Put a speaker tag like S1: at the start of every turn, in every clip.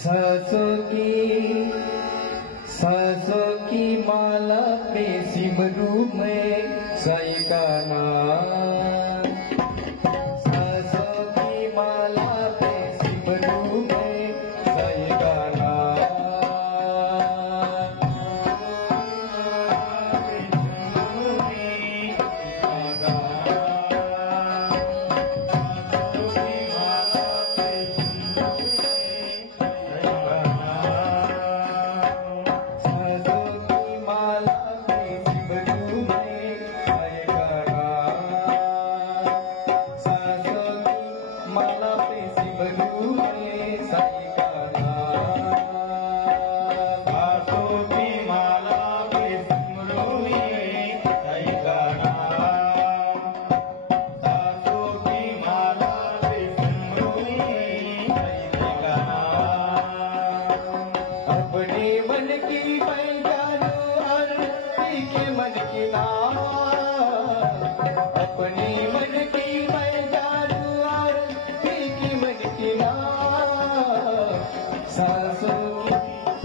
S1: सांसों की सांसों की माला में सिमरू में साई का नाम मन की पैजानो आरती के मन की नामा। अपनी मन की पैजानो आरती की मन की नामा। सासों की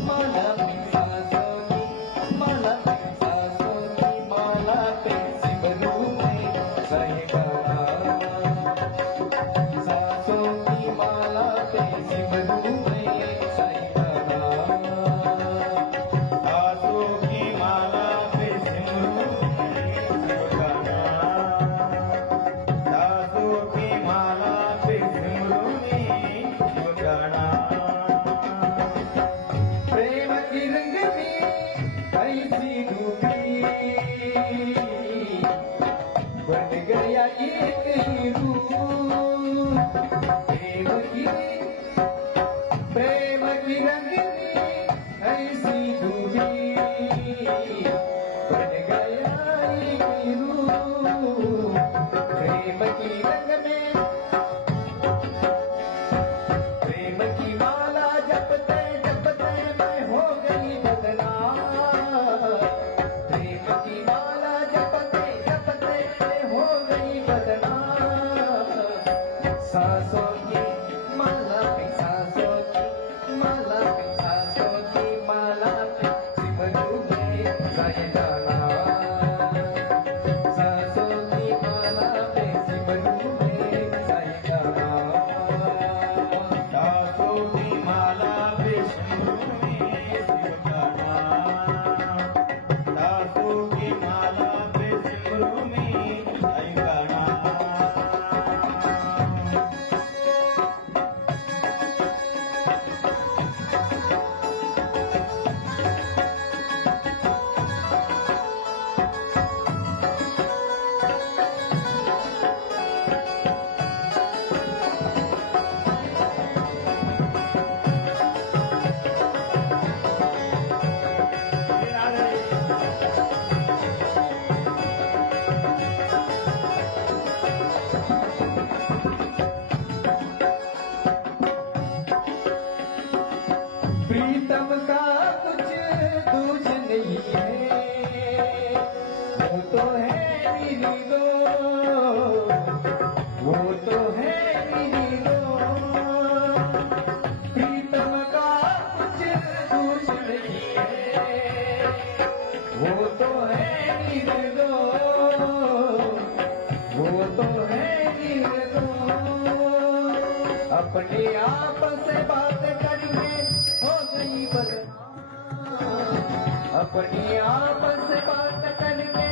S1: माला सासों की माला सासों की माला पे सिमरू में सही Oh. Thank you. अपने आप से बात करने हो गई बदनाम अपने आप से बात करके